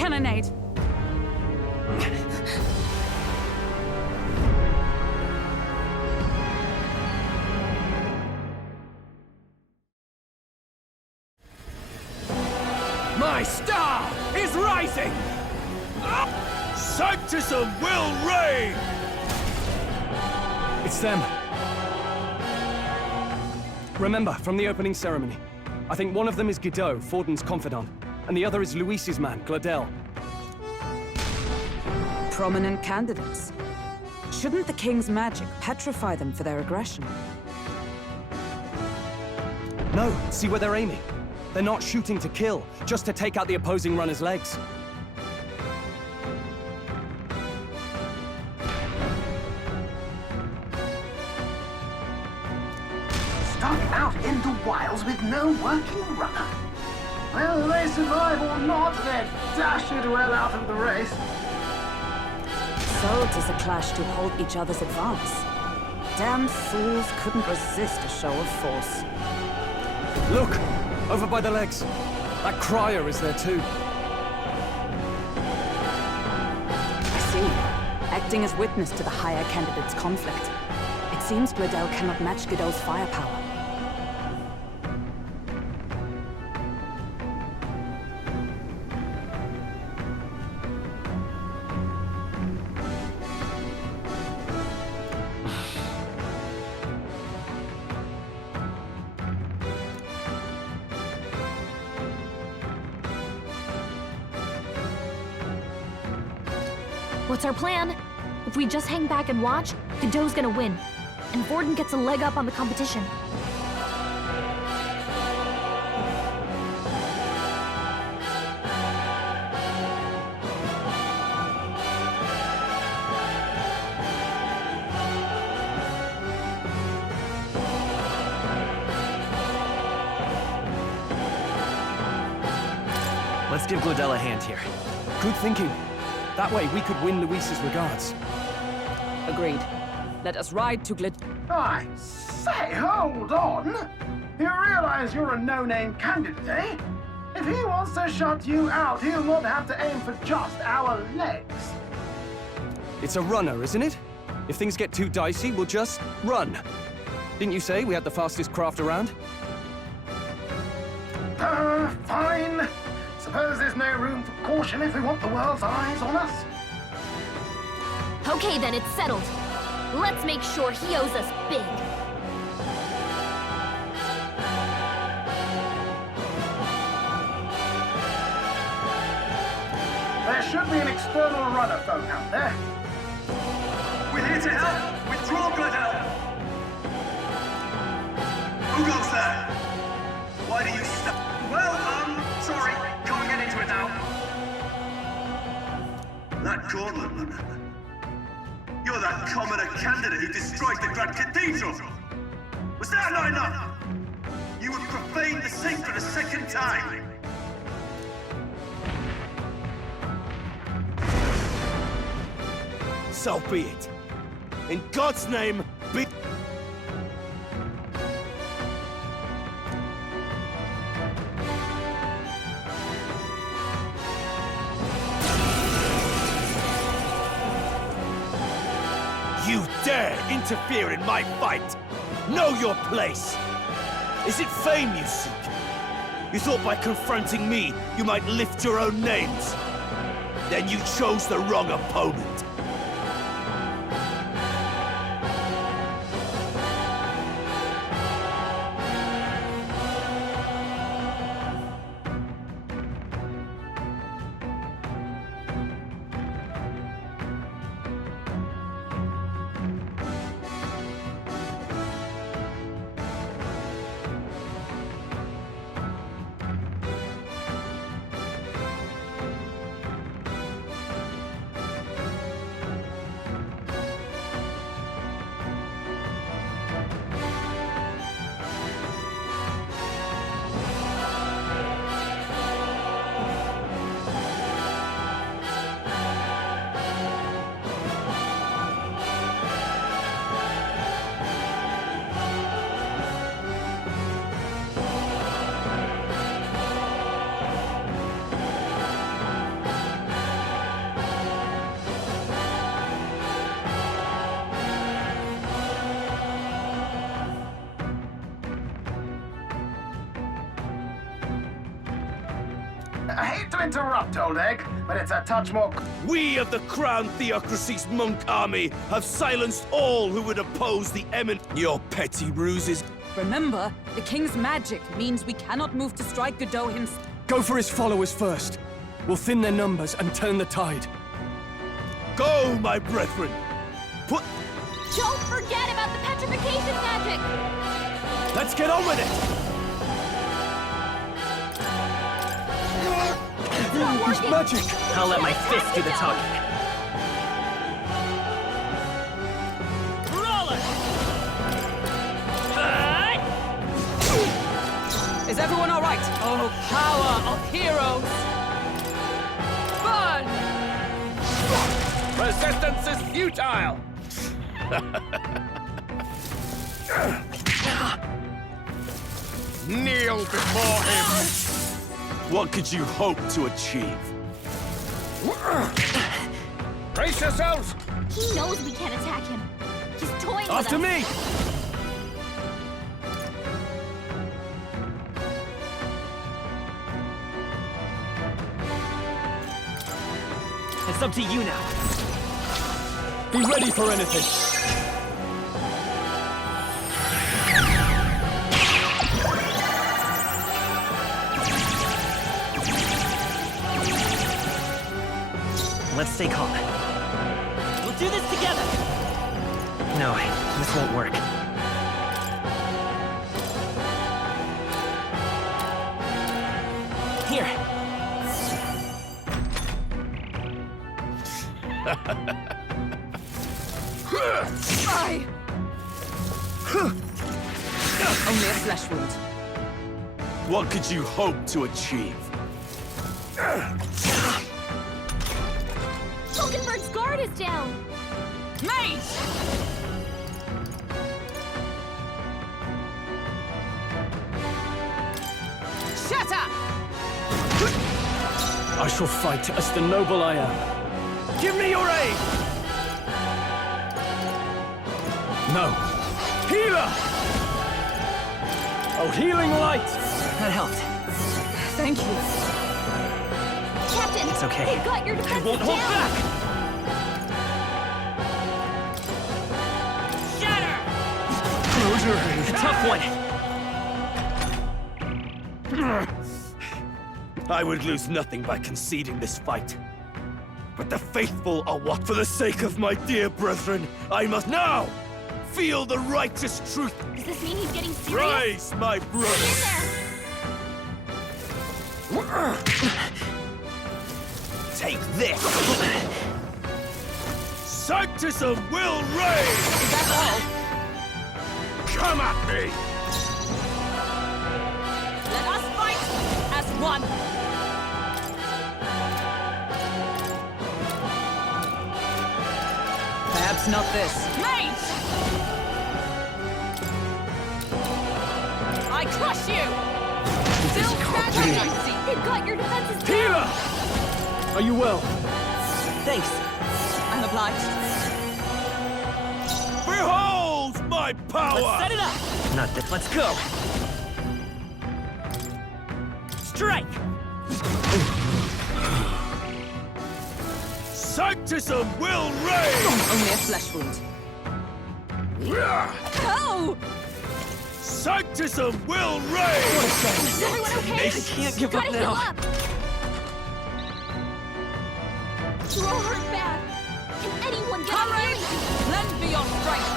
cannonade! My star is rising! Sanctism will reign! It's them. Remember, from the opening ceremony, I think one of them is Guido, Forden's confidant, and the other is Luis's man, Gladel. Prominent candidates. Shouldn't the king's magic petrify them for their aggression? No, see where they're aiming. They're not shooting to kill, just to take out the opposing runner's legs. Stuck out in the wilds with no working runner. Whether they survive or not, they're dashed well out of the race. So 'tis a clash to halt each other's advance. Damned fools couldn't resist a show of force. Look! Over by the legs. That crier is there too. I see. Acting as witness to the higher candidate's conflict. It seems Gladel cannot match Guido's firepower. What's our plan? If we just hang back and watch, Guido's gonna win. And Vorden gets a leg up on the competition. Let's give Gladel a hand here. Good thinking. That way we could win Luis's regards. Agreed. Let us ride to Glad... I say, hold on! You realize you're a no-name candidate, eh? If he wants to shut you out, he'll not have to aim for just our legs. It's a runner, isn't it? If things get too dicey, we'll just run. Didn't you say we had the fastest craft around? Fine. Suppose there's no room for caution if we want the world's eyes on us. Okay then, it's settled. Let's make sure he owes us big. There should be an external runner folk out there. We're here to help! Withdraw, Gladel! Who goes there? Why do you stop? Well, sorry. Can't get into it now. That Cornland runner. You're that commoner candidate who destroyed the Grand Cathedral! Was that not enough? You would profane the sacred a second time! So be it. In God's name, be... You dare interfere in my fight! Know your place! Is it fame you seek? You thought by confronting me, you might lift your own names? Then you chose the wrong opponent. I hate to interrupt, Old Egg, but it's a touch more... We of the Crown Theocracy's monk army have silenced all who would oppose the eminent... Your petty ruses... Remember, the king's magic means we cannot move to strike Godot himself. Go for his followers first. We'll thin their numbers and turn the tide. Go, my brethren! Put... Don't forget about the petrification magic! Let's get on with it! It's not It's working! magic! I'll let my fist do the talking. Is everyone all right? Oh, power of heroes! Burn! Resistance is futile! Kneel before him! What could you hope to achieve? Brace yourselves! He knows we can't attack him. He's toying with After us. me! It's up to you now. Be ready for anything! Let's stay calm. We'll do this together! No, this won't work. Here. I... Only a flesh wound. What could you hope to achieve? Hulkenberg's guard is down! Mage! Shatter! I shall fight as the noble I am. Give me your aid! No. Healer! Oh, healing light! That helped. Thank you. Captain! It's okay. They've got your defenses Won't hold down! back! Shatter! Tough one. I would lose nothing by conceding this fight. But the faithful are what? For the sake of my dear brethren, I must now feel the righteous truth. Does this mean he's getting serious? Rise, my In brothers! there! Take this! Sanctism will reign! Is that all? Come at me! Let us fight as one! Perhaps not this. Mage! I crush you! Still standing! They've got your defenses down! Healer! Are you well? Thanks. I'm obliged. Behold my power! Set it up! Not that. Let's go! Strike! Sanctism will reign! Only a flesh wound. Oh! Sanctism will reign! Is everyone okay? I can't give up Gotta heal now. up! You're all hurt bad. Can anyone get Comrades, healing? lend me your strength!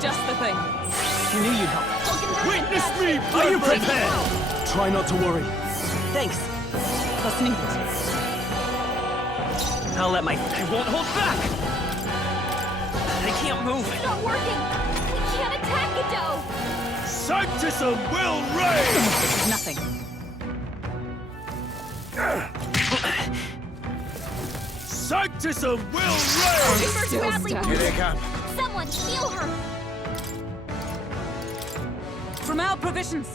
Just the thing. I knew you'd help. Hulkenberg in Witness bad me, shape. Are you brethren! prepared? Try not to worry. Thanks. Plus needed. I'll let my... I won't hold back! I can't move. It's not working. We can't attack Godot. Sanctism will reign! This is nothing. Sanctism will reign! Hulkenberg's Still badly standing. wounded. come. Someone heal her. From our provisions.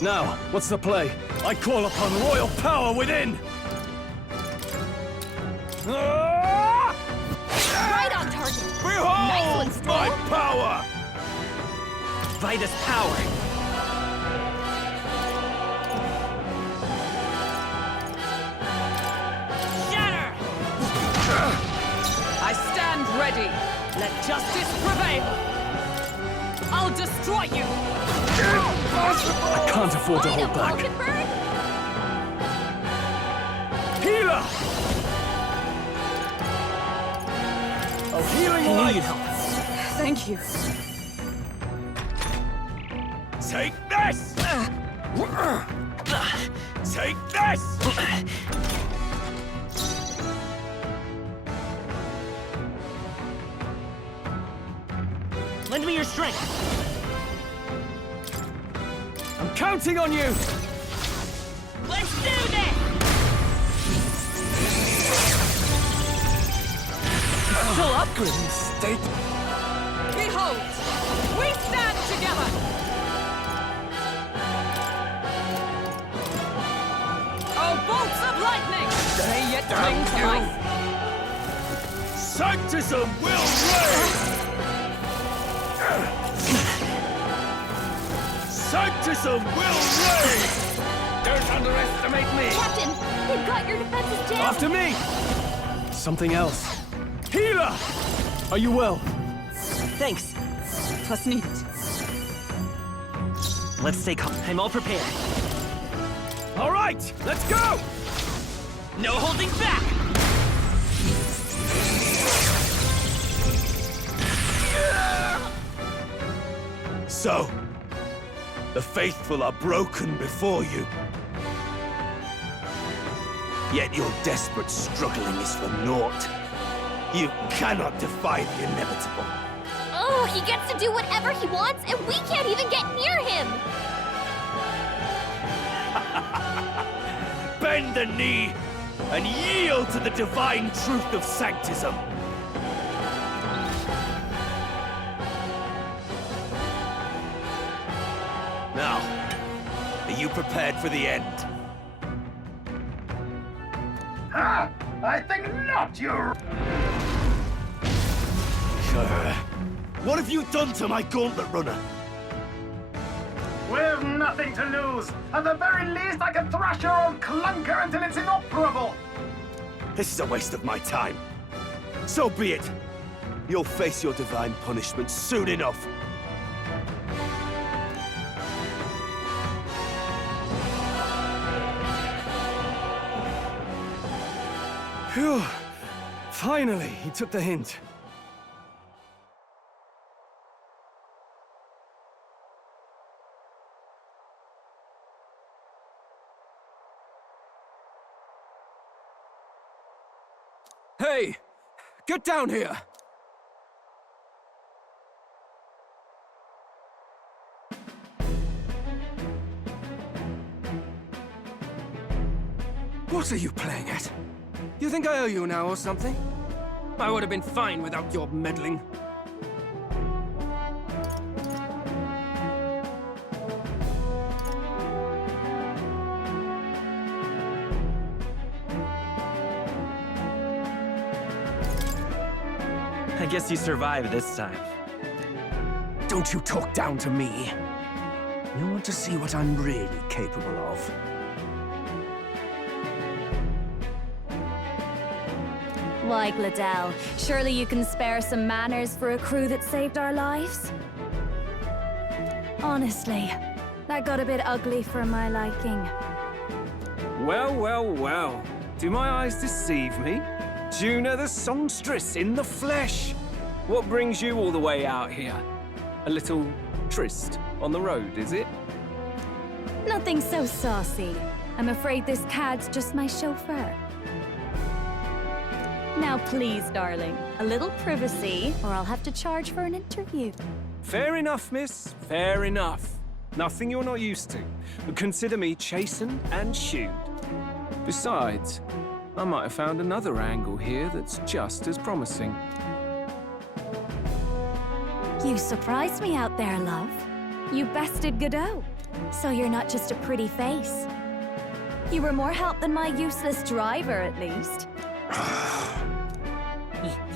Now, what's the play? I call upon royal power within! Right on target. Nice one, Behold Stroll. my power! Vitus power! Shatter! I stand ready. Let justice prevail. I'll destroy you. I can't afford to hold back. Falconbird? Healer! Oh, healing I knew light! you'd help. Thank you. Take this! Take this! Lend me your strength. I'm counting on you! Let's do this! Still up? Grim state. Behold, we stand together. Oh, bolts of lightning! They yet cling to life. Sanctism will reign! Sanctism will reign! Don't underestimate me! Captain, they've got your defenses down! After me! Something else. Healer! Are you well? Thanks. Plus needed. Let's stay calm. I'm all prepared. All right, let's go! No holding back! So, the faithful are broken before you. Yet your desperate struggling is for naught. You cannot defy the inevitable. Oh, he gets to do whatever he wants, and we can't even get near him! Bend the knee and yield to the divine truth of Sanctism. Now, are you prepared for the end? Ha! I think not, you... What have you done to my gauntlet runner? We've nothing to lose. At the very least, I can thrash your old clunker until it's inoperable. This is a waste of my time. So be it. You'll face your divine punishment soon enough. Phew. Finally, he took the hint. Hey! Get down here! What are you playing at? You think I owe you now or something? I would have been fine without your meddling. I guess you survived this time. Don't you talk down to me. You want to see what I'm really capable of. Why, Gladell, surely you can spare some manners for a crew that saved our lives? Honestly, that got a bit ugly for my liking. Well, well, well. Do my eyes deceive me? Juna the songstress in the flesh. What brings you all the way out here? A little tryst on the road, is it? Nothing so saucy. I'm afraid this cad's just my chauffeur. Now please, darling, a little privacy, or I'll have to charge for an interview. Fair enough, miss. Fair enough. Nothing you're not used to. But consider me chastened and shooed. Besides, I might have found another angle here that's just as promising. You surprised me out there, love. You bested Godot. So you're not just a pretty face. You were more help than my useless driver, at least.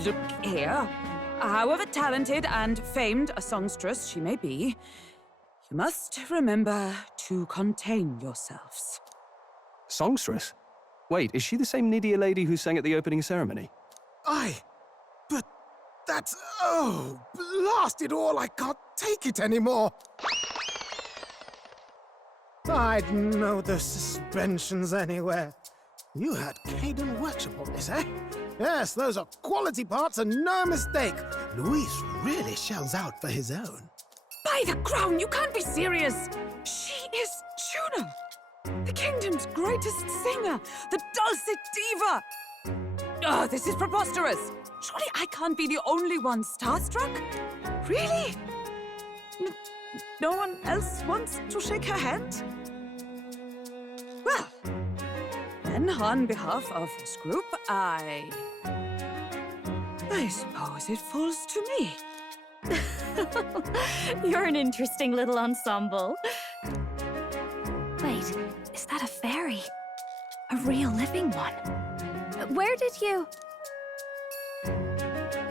Look here. However talented and famed a songstress she may be, You must remember to contain yourselves. Songstress? Wait, is she the same Nydia lady who sang at the opening ceremony? Aye, but that's... Oh, blast it all, I can't take it anymore. I'd know the suspensions anywhere. You had Caden workshop on this, eh? Yes, those are quality parts and no mistake. Luis really shells out for his own. By the crown, you can't be serious! She is Juno! The kingdom's greatest singer! The dulcet diva! Oh, this is preposterous! Surely I can't be the only one starstruck? Really? No one else wants to shake her hand? Well, then on behalf of this group, I suppose it falls to me. You're an interesting little ensemble. Wait, is that a fairy? A real living one? Where did you...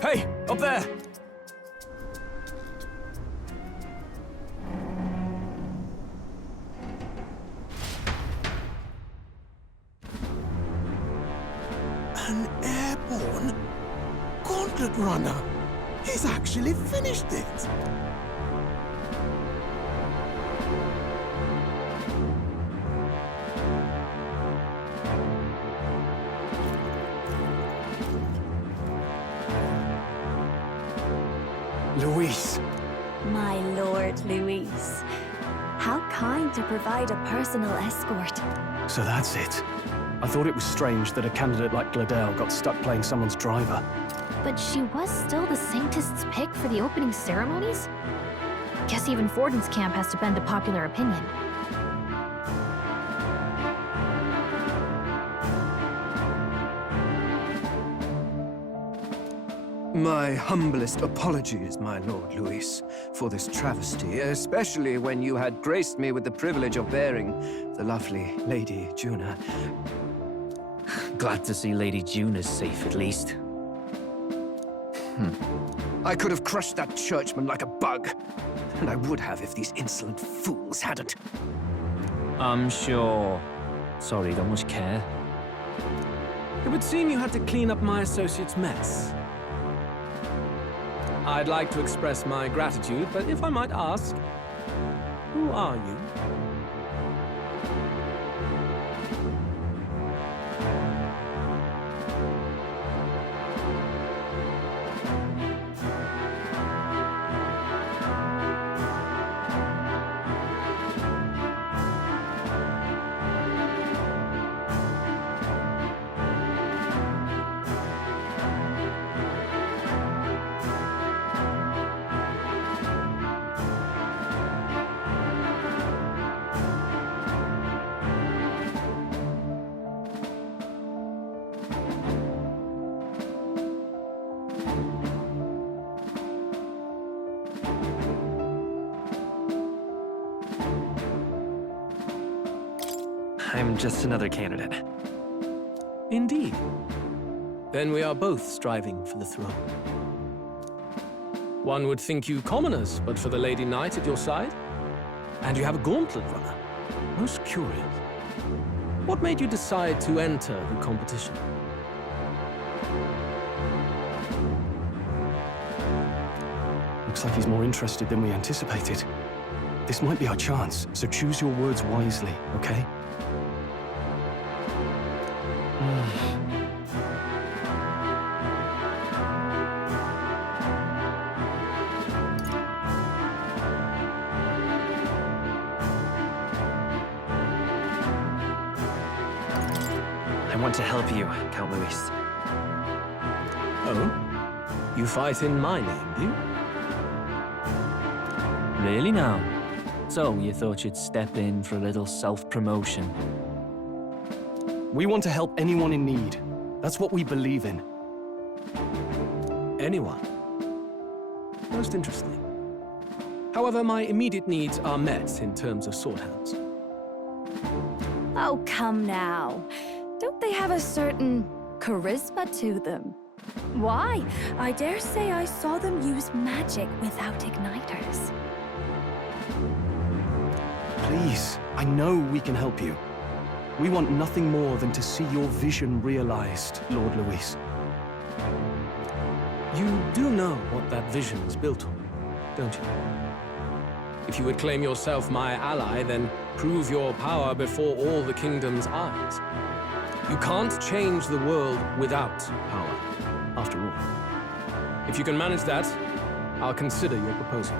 Hey, up there! An airborne gauntlet runner. He's actually finished it. Luis. My Lord Luis. How kind to provide a personal escort. So that's it. I thought it was strange that a candidate like Gladel got stuck playing someone's driver. But she was still the Saintist's pick for the opening ceremonies? Guess even Forden's camp has to bend to popular opinion. My humblest apologies, my Lord Luis, for this travesty, especially when you had graced me with the privilege of bearing the lovely Lady Juna. Glad to see Lady Juna's safe, at least. I could have crushed that churchman like a bug, and I would have if these insolent fools hadn't. I'm sure. Sorry, don't much care. It would seem you had to clean up my associate's mess. I'd like to express my gratitude, but if I might ask, who are you? I'm just another candidate. Indeed. Then we are both striving for the throne. One would think you commoners, but for the Lady Knight at your side. And you have a gauntlet runner. Most curious. What made you decide to enter the competition? Looks like he's more interested than we anticipated. This might be our chance, so choose your words wisely, okay? I want to help you, Count Luis. Oh? You fight in my name, do you? Really now? So, you thought you'd step in for a little self-promotion? We want to help anyone in need. That's what we believe in. Anyone? Most interesting. However, my immediate needs are met in terms of swordhounds. Oh, come now. Don't they have a certain charisma to them? Why? I dare say I saw them use magic without igniters. Please, I know we can help you. We want nothing more than to see your vision realized, Lord Luis. You do know what that vision is built on, don't you? If you would claim yourself my ally, then prove your power before all the kingdom's eyes. You can't change the world without power, after all. If you can manage that, I'll consider your proposal.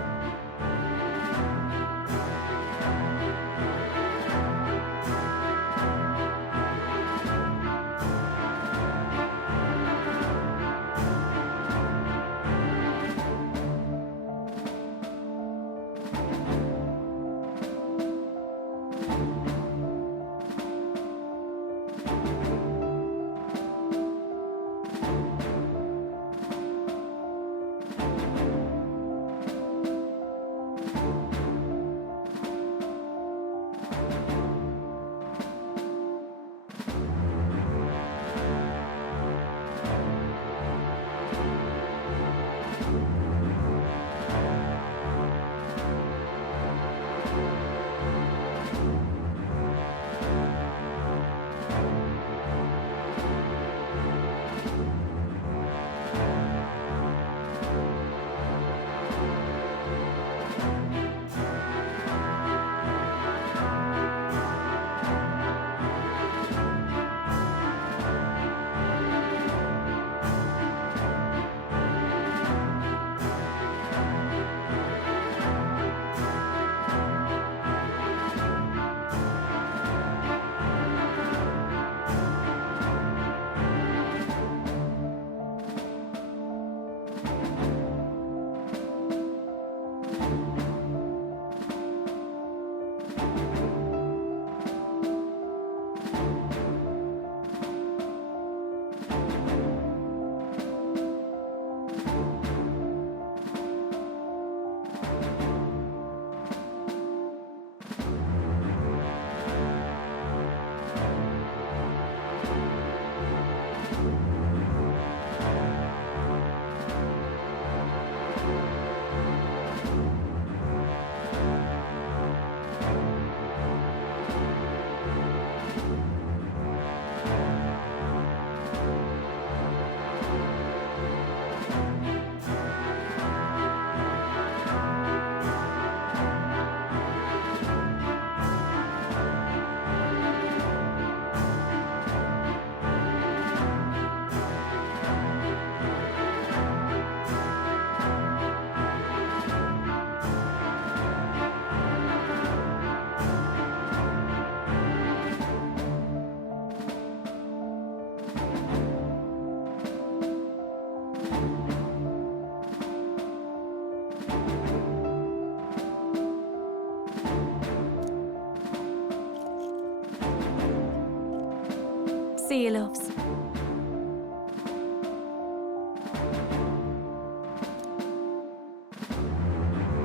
See you, loves.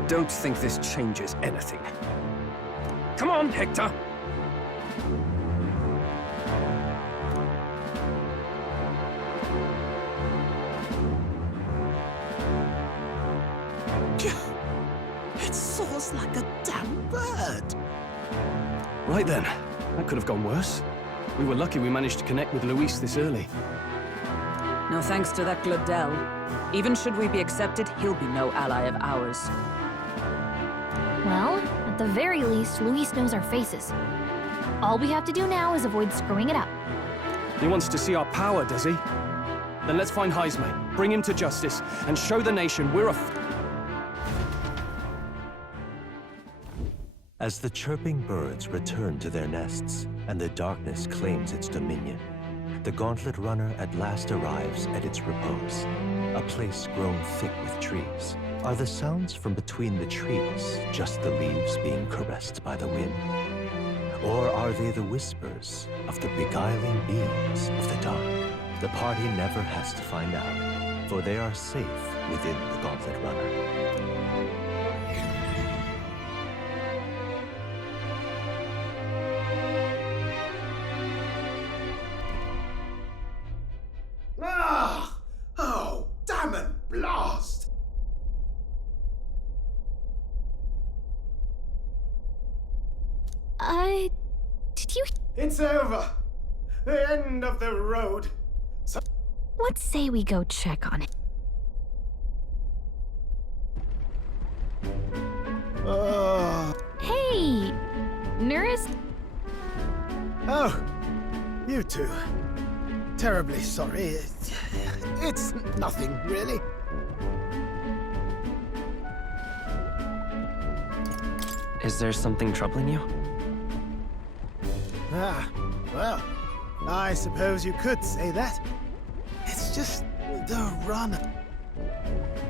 Don't think this changes anything. Come on, Hector! It soars like a damn bird. Right then, that could have gone worse. We were lucky we managed to connect with Luis this early. No thanks to that Glodell. Even should we be accepted, he'll be no ally of ours. Well, at the very least, Luis knows our faces. All we have to do now is avoid screwing it up. He wants to see our power, does he? Then let's find Heisme, bring him to justice, and show the nation we're As the chirping birds return to their nests and the darkness claims its dominion, the Gauntlet Runner at last arrives at its repose, a place grown thick with trees. Are the sounds from between the trees just the leaves being caressed by the wind? Or are they the whispers of the beguiling beings of the dark? The party never has to find out, for they are safe within the Gauntlet Runner. Oh, damn it, blast! Did you... It's over. The end of the road. Let's say we go check on it. Hey! Nurse? Oh, you two. Terribly sorry. It's nothing, really. Is there something troubling you? Ah, well, I suppose you could say that. It's just the runner.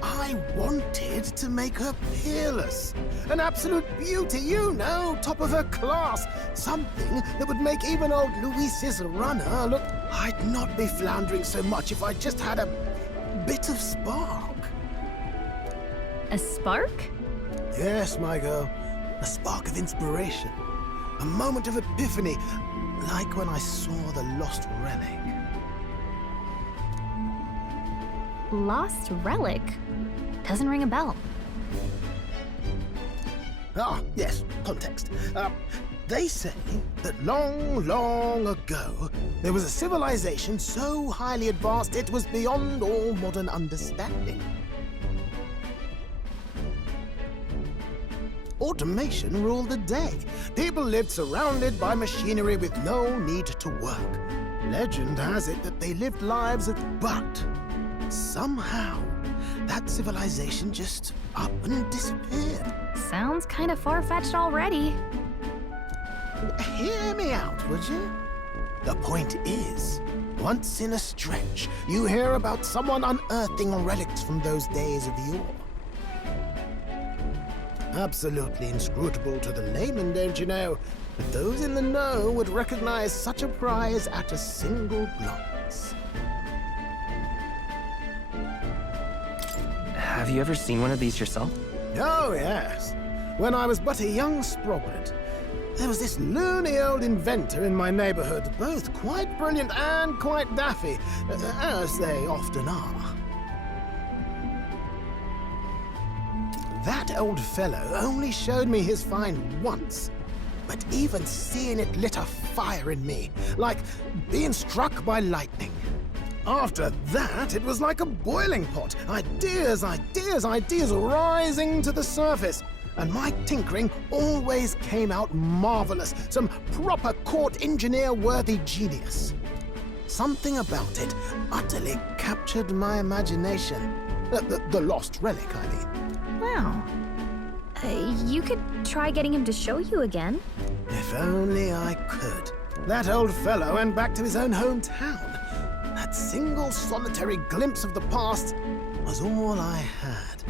I wanted to make her peerless. An absolute beauty, you know, top of her class. Something that would make even old Luis's runner look... I'd not be floundering so much if I just had a bit of spark. A spark? Yes, my girl. A spark of inspiration. A moment of epiphany, like when I saw the lost relic. Lost relic? Doesn't ring a bell. Ah, yes, context. They say that long, long ago, there was a civilization so highly advanced it was beyond all modern understanding. Automation ruled the day. People lived surrounded by machinery with no need to work. Legend has it that they lived lives of but. Somehow, that civilization just up and disappeared. Sounds kind of far-fetched already. Hear me out, would you? The point is, once in a stretch, you hear about someone unearthing relics from those days of yore. Absolutely inscrutable to the layman, don't you know? But those in the know would recognize such a prize at a single glance. Have you ever seen one of these yourself? Oh, yes. When I was but a young sproglet, there was this loony old inventor in my neighborhood, both quite brilliant and quite daffy, as they often are. That old fellow only showed me his find once, but even seeing it lit a fire in me, like being struck by lightning. After that, it was like a boiling pot. Ideas, ideas, ideas rising to the surface. And my tinkering always came out marvelous. Some proper court engineer-worthy genius. Something about it utterly captured my imagination. The lost relic, I mean. Wow. You could try getting him to show you again. If only I could. That old fellow went back to his own hometown. That single solitary glimpse of the past was all I had.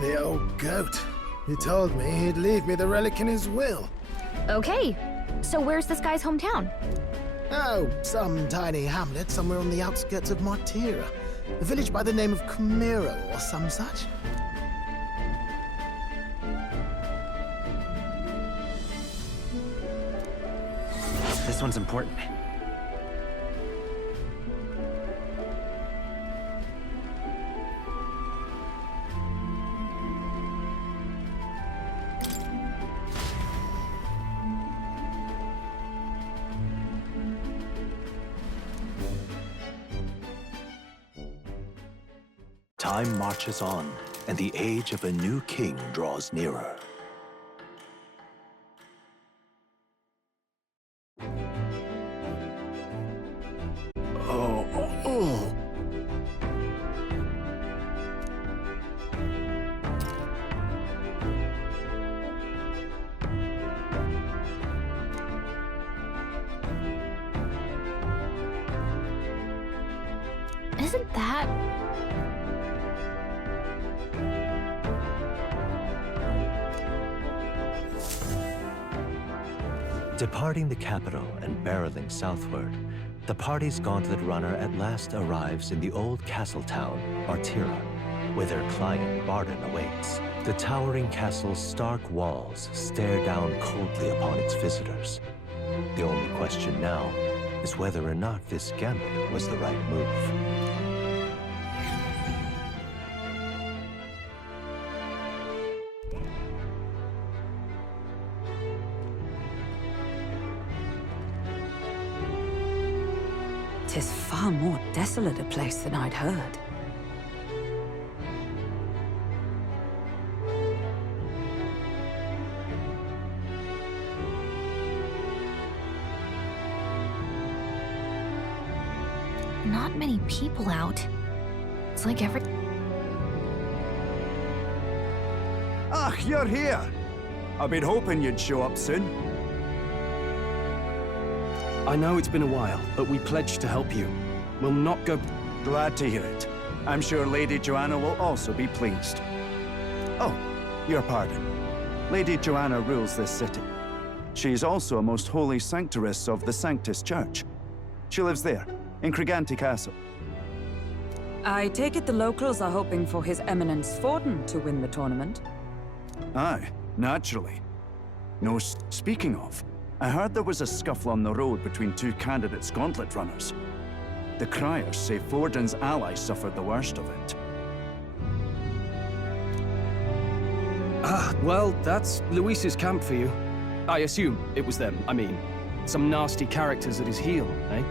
The old goat. He told me he'd leave me the relic in his will. Okay, so where's this guy's hometown? Oh, some tiny hamlet somewhere on the outskirts of Martira. A village by the name of Camiro or some such. This one's important. Time marches on, and the age of a new king draws nearer. Isn't that... Departing the capital and barreling southward, the party's gauntlet runner at last arrives in the old castle town, Martira, where their client, Barden, awaits. The towering castle's stark walls stare down coldly upon its visitors. The only question now is whether or not this gambit was the right move. 'Tis far more desolate a place than I'd heard. Not many people out. It's like every... Ah, you're here! I've been hoping you'd show up soon. I know it's been a while, but we pledged to help you. We'll not go... Glad to hear it. I'm sure Lady Joanna will also be pleased. Oh, your pardon. Lady Joanna rules this city. She's also a most holy sanctoress of the Sanctus Church. She lives there, in Criganti Castle. I take it the locals are hoping for His Eminence Forden to win the tournament? Aye, naturally. No, speaking of, I heard there was a scuffle on the road between two candidates gauntlet runners. The criers say Forden's ally suffered the worst of it. Ah, well, that's Luis's camp for you. I assume it was them. I mean, some nasty characters at his heel, eh?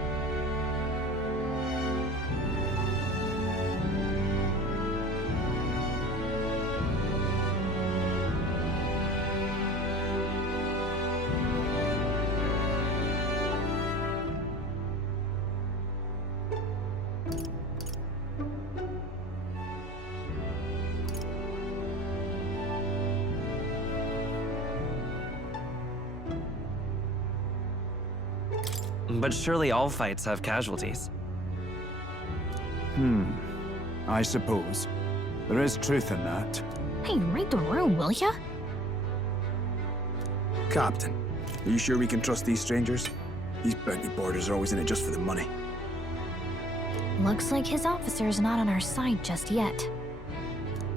But surely all fights have casualties. I suppose. There is truth in that. Hey, read the room, will ya? Captain, are you sure we can trust these strangers? These bounty boarders are always in it just for the money. Looks like his officer's not on our side just yet.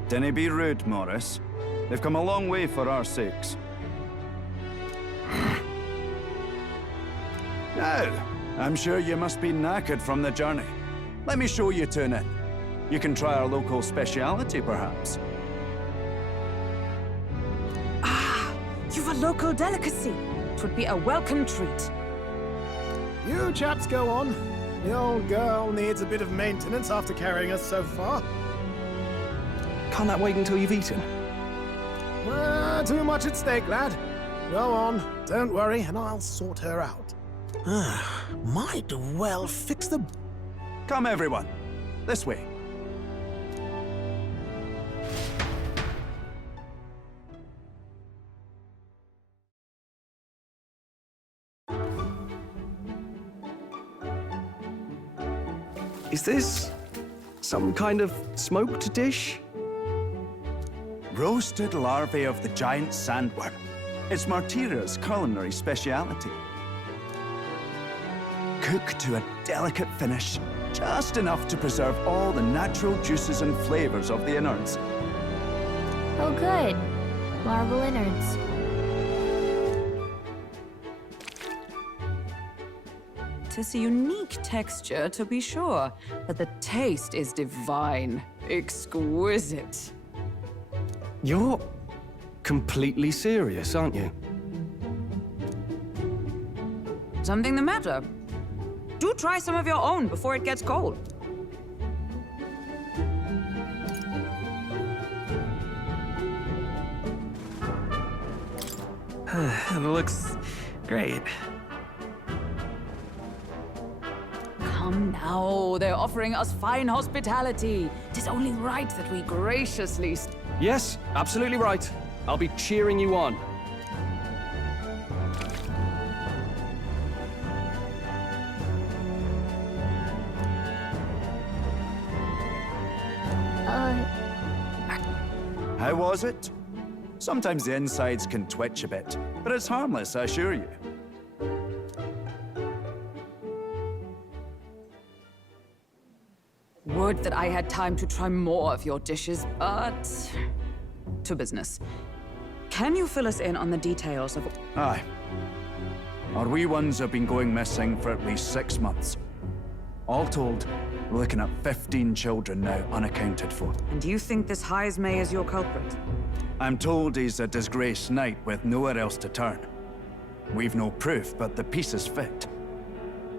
Dinna be rude, Morris. They've come a long way for our sakes. Now, I'm sure you must be knackered from the journey. Let me show you to an inn. You can try our local speciality, perhaps. Ah, you've a local delicacy. It would be a welcome treat. You chaps go on. The old girl needs a bit of maintenance after carrying us so far. Can't that wait until you've eaten? Too much at stake, lad. Go on, don't worry, and I'll sort her out. Might well fix the... Come, everyone. This way. Is this some kind of smoked dish? Roasted larvae of the giant sandworm. It's Martira's culinary speciality. Cooked to a delicate finish, just enough to preserve all the natural juices and flavors of the innards. Oh good. Larval innards. Tis a unique texture, to be sure, but the taste is divine. Exquisite. You're completely serious, aren't you? Something the matter? Do try some of your own before it gets cold. It looks great. Come now, they're offering us fine hospitality. 'Tis only right that we graciously... Yes, absolutely right. I'll be cheering you on. How was it? Sometimes the insides can twitch a bit, but it's harmless, I assure you. Would that I had time to try more of your dishes, but... to business. Can you fill us in on the details of... Aye. Our wee ones have been going missing for at least 6 months. All told, we're looking at 15 children now unaccounted for. And do you think this Heismay is your culprit? I'm told he's a disgraced knight with nowhere else to turn. We've no proof, but the pieces fit.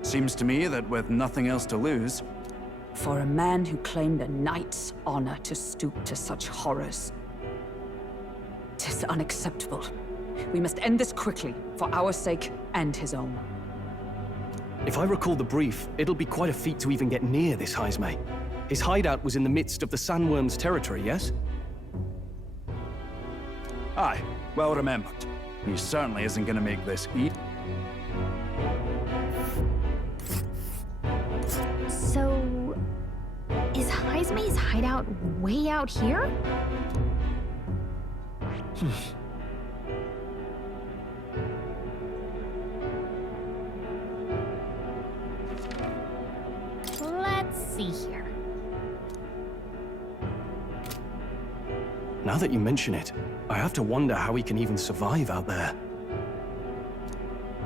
Seems to me that with nothing else to lose, For a man who claimed a knight's honor to stoop to such horrors. 'Tis unacceptable. We must end this quickly, for our sake and his own. If I recall the brief, it'll be quite a feat to even get near this Heismay. His hideout was in the midst of the Sandworm's territory, yes? aye, well remembered. He certainly isn't going to make this easy. So, is Heismay's hideout way out here? Let's see here. Now that you mention it, I have to wonder how he can even survive out there.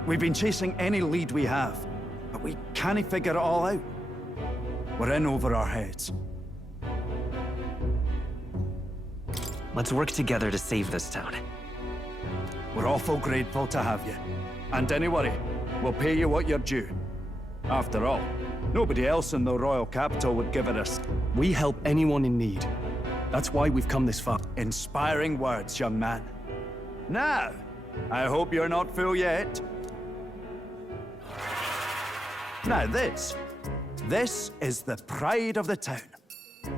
We've been chasing any lead we have, but we can't figure it all out. We're in over our heads. Let's work together to save this town. We're awful grateful to have you. And don't worry, we'll pay you what you're due. After all, nobody else in the royal capital would give it us. We help anyone in need. That's why we've come this far. Inspiring words, young man. Now, I hope you're not full yet. Now this is the pride of the town.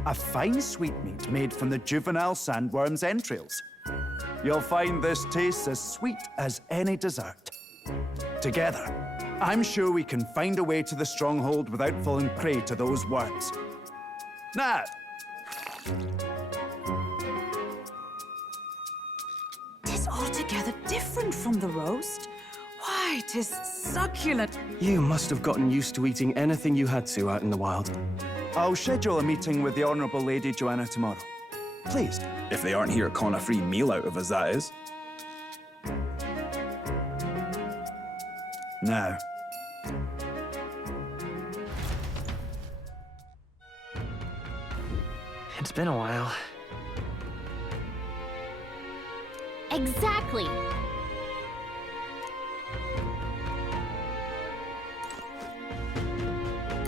A fine sweetmeat made from the juvenile sandworm's entrails. You'll find this tastes as sweet as any dessert. Together, I'm sure we can find a way to the stronghold without falling prey to those worms. Now, Tis altogether different from the roast. Why, 'tis succulent. You must have gotten used to eating anything you had to out in the wild. I'll schedule a meeting with the Honourable Lady Joanna tomorrow. Please. If they aren't here to con a free meal out of us, that is. Now. It's been a while. Exactly.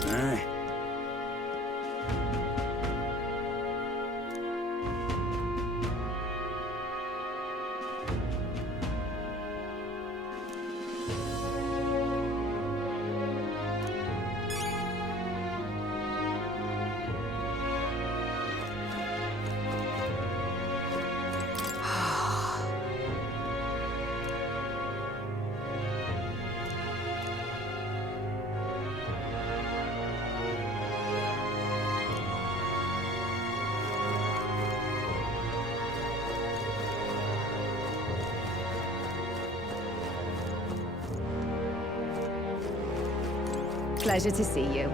Aye. Pleasure to see you.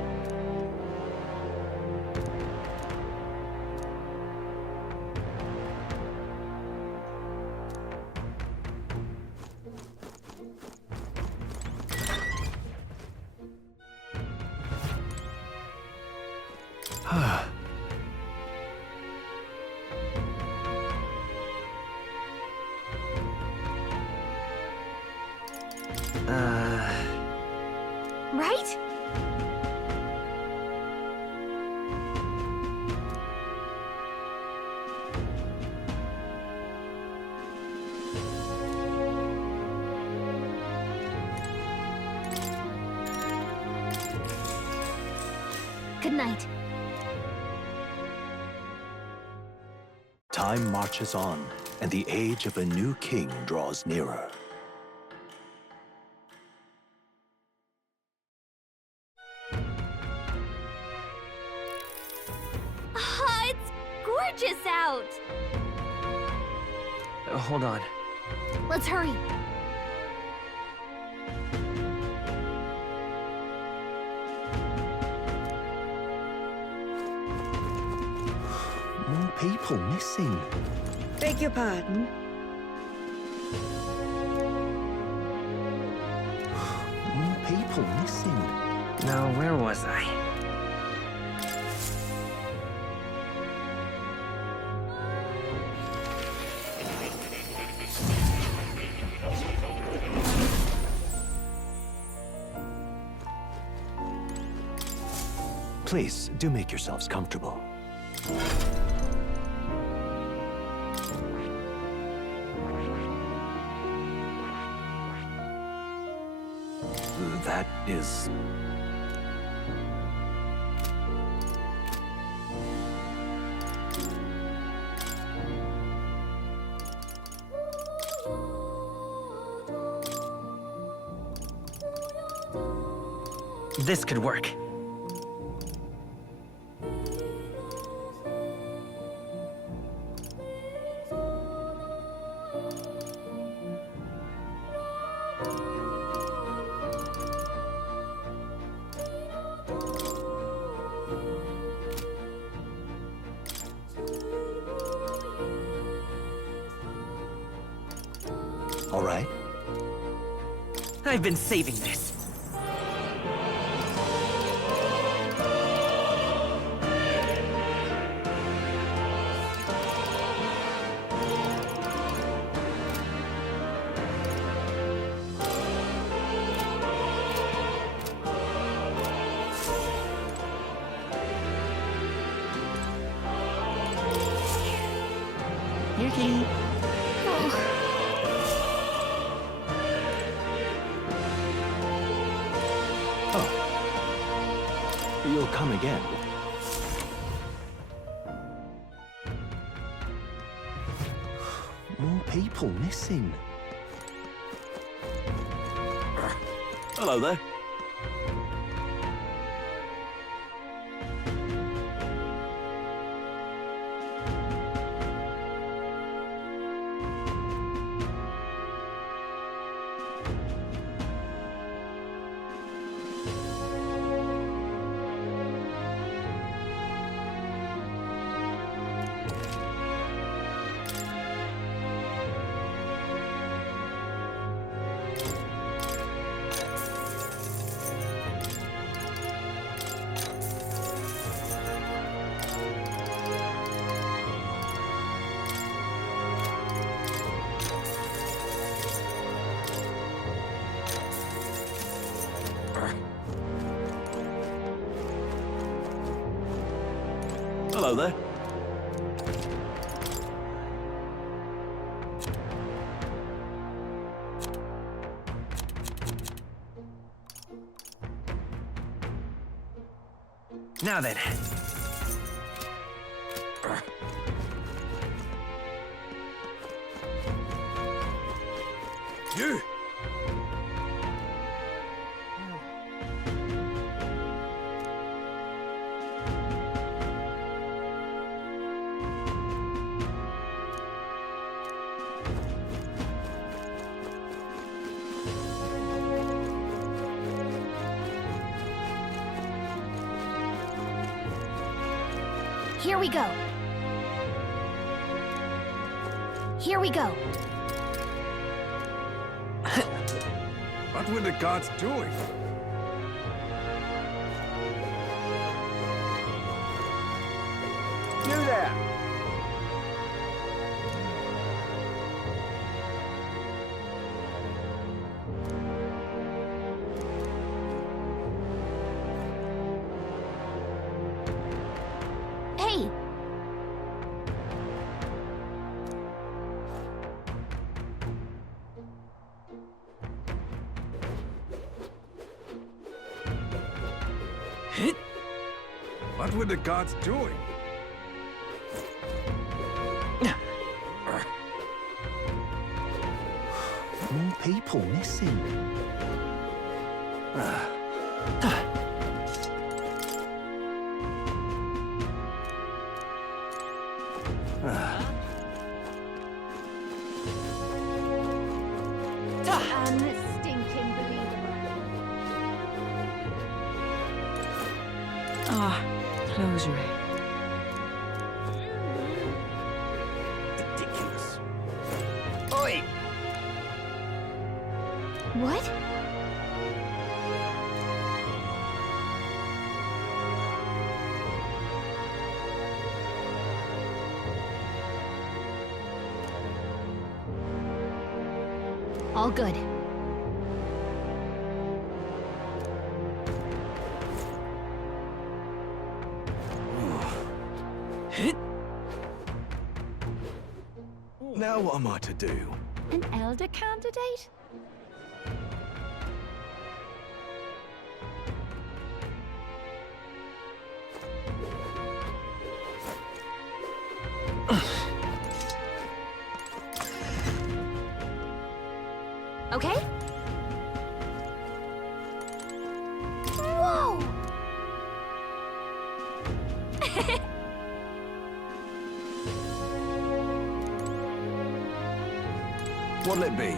Right? Good night. Time marches on, and the age of a new king draws nearer. It's gorgeous out! Hold on. Let's hurry. More people missing. Beg your pardon? More people missing. Now, where was I? Please, do make yourselves comfortable. That is... This could work. All right. I've been saving this. Yuki. You'll come again. More people missing. Hello there. Hello there. Now then. You! Here we go. Here we go. What were the gods doing? You there! Hey! What were the gods doing? More people missing. Ah, closure. Ridiculous. Oi! What? All good. Now what am I to do? An elder candidate? Okay? Whoa! What'll it be?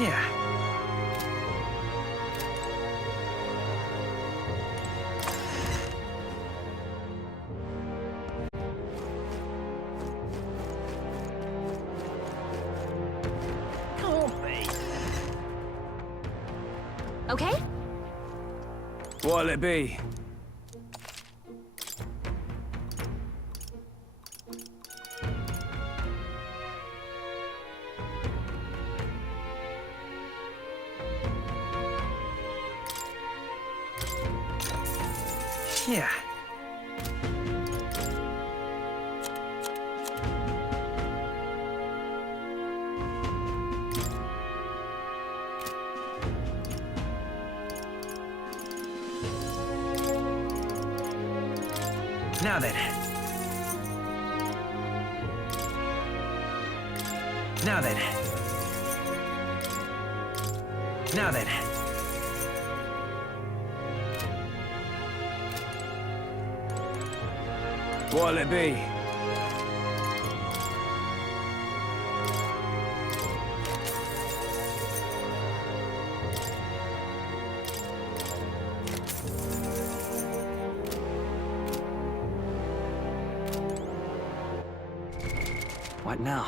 Yeah. Okay? What'll it be? Yeah. Now then. Now then. Now then. What'll it be? What now?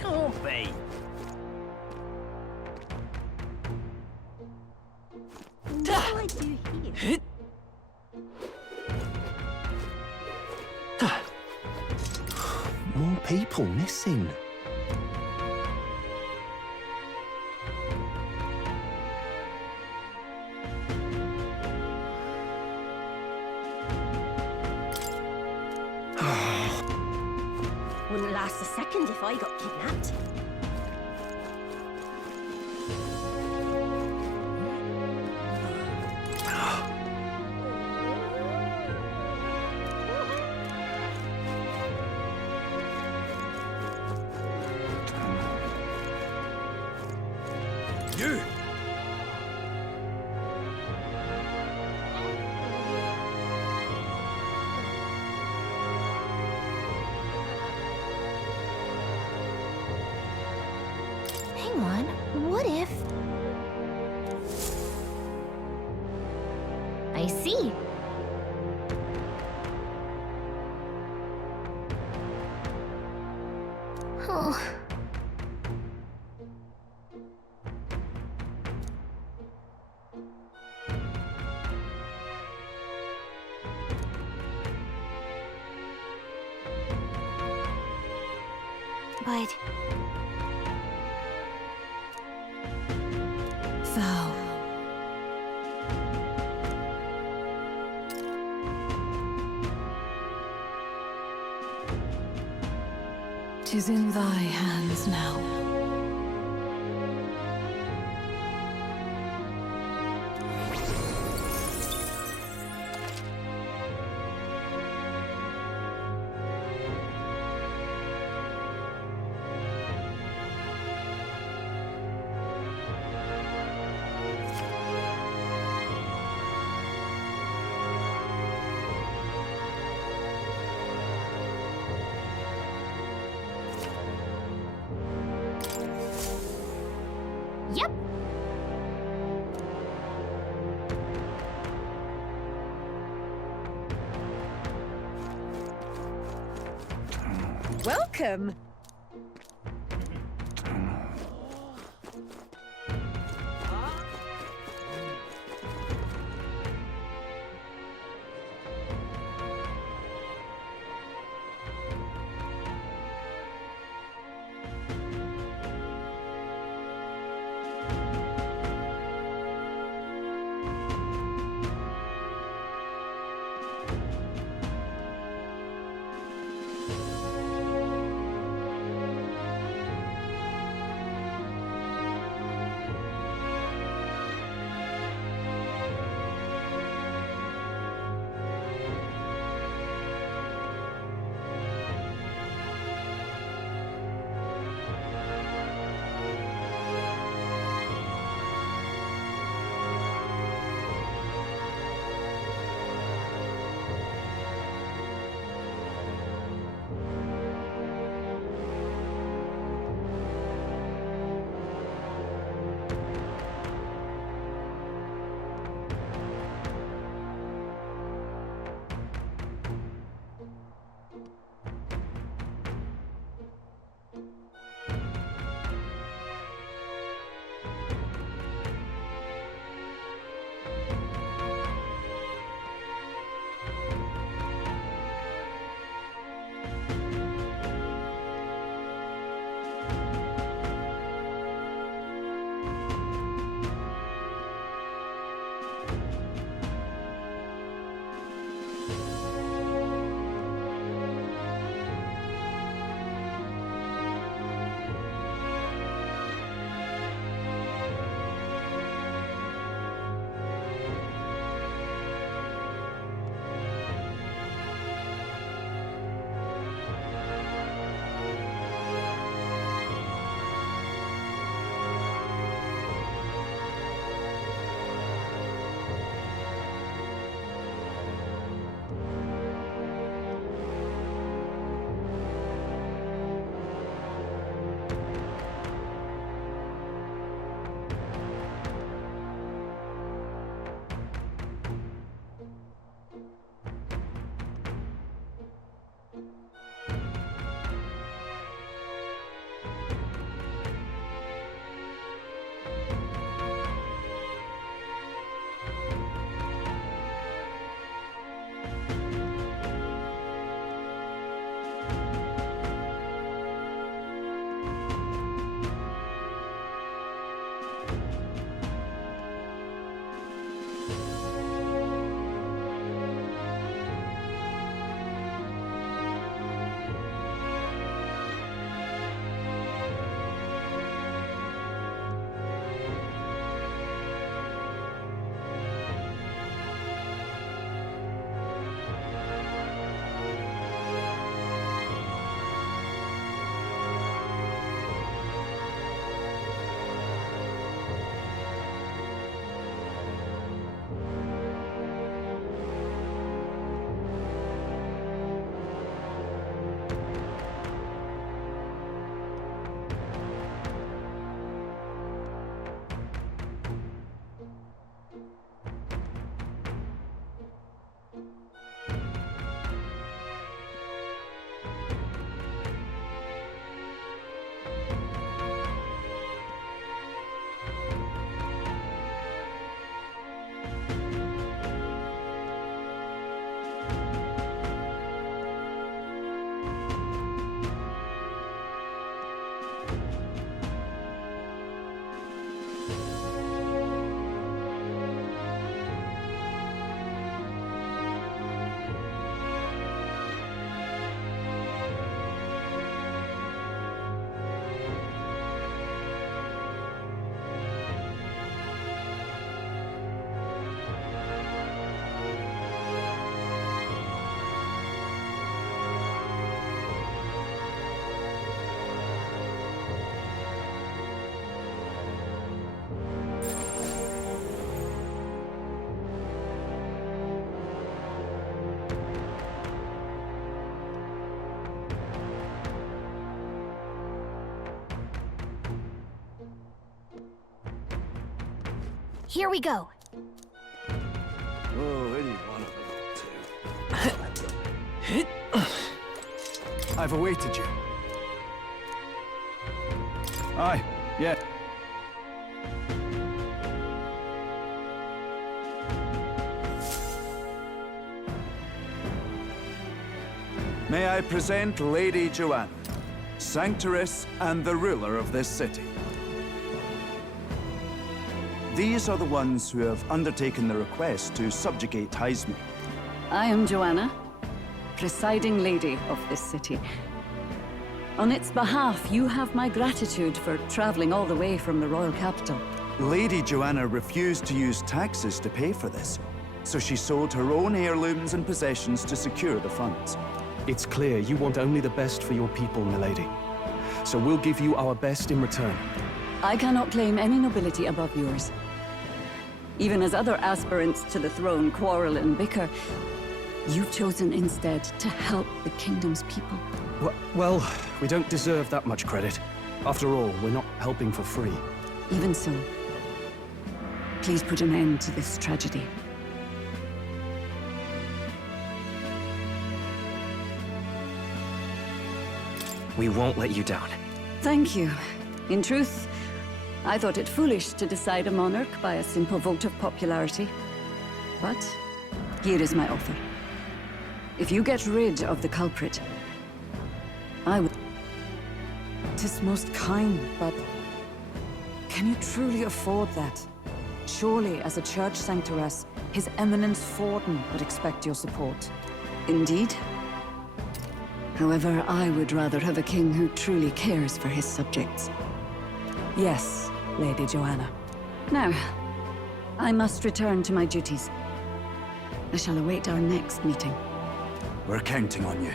Can't be. What do I do here? More people missing. Wouldn't last a second if I got kidnapped. You! Hang on, what if... I see. Oh. But... Thou. Tis in thy hands now. Yep. Welcome. Here we go. Oh, any one of them. I've awaited you. Aye, yeah. May I present Lady Joanna, Sanctoress and the ruler of this city. These are the ones who have undertaken the request to subjugate Hyzme. I am Joanna, presiding lady of this city. On its behalf, you have my gratitude for traveling all the way from the royal capital. Lady Joanna refused to use taxes to pay for this, so she sold her own heirlooms and possessions to secure the funds. It's clear you want only the best for your people, milady. So we'll give you our best in return. I cannot claim any nobility above yours. Even as other aspirants to the throne quarrel and bicker, you've chosen instead to help the kingdom's people. Well, we don't deserve that much credit. After all, we're not helping for free. Even so, please put an end to this tragedy. We won't let you down. Thank you. In truth, I thought it foolish to decide a monarch by a simple vote of popularity. But here is my offer. If you get rid of the culprit, I will... 'Tis most kind, but can you truly afford that? Surely, as a church sanctoress, His Eminence Forden would expect your support. Indeed. However, I would rather have a king who truly cares for his subjects. Yes, Lady Joanna. Now, I must return to my duties. I shall await our next meeting. We're counting on you.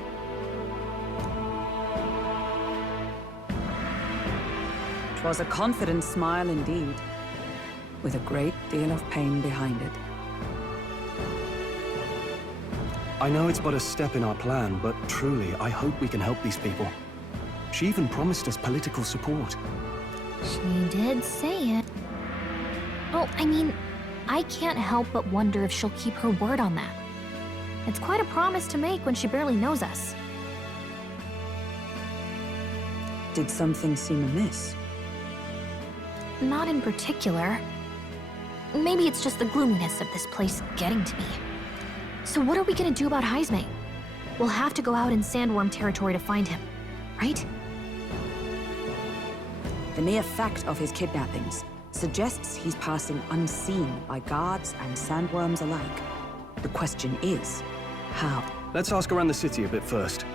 Twas a confident smile indeed, with a great deal of pain behind it. I know it's but a step in our plan, but truly, I hope we can help these people. She even promised us political support. She did say it. Oh, I mean, I can't help but wonder if she'll keep her word on that. It's quite a promise to make when she barely knows us. Did something seem amiss? Not in particular. Maybe it's just the gloominess of this place getting to me. So what are we gonna do about Hyzme? We'll have to go out in Sandworm territory to find him, right? The mere fact of his kidnappings suggests he's passing unseen by guards and sandworms alike. The question is, how? Let's ask around the city a bit first.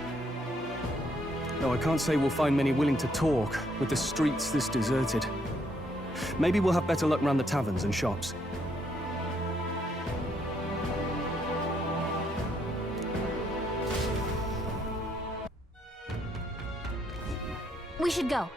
Though I can't say we'll find many willing to talk, with the streets this deserted. Maybe we'll have better luck around the taverns and shops. We should go.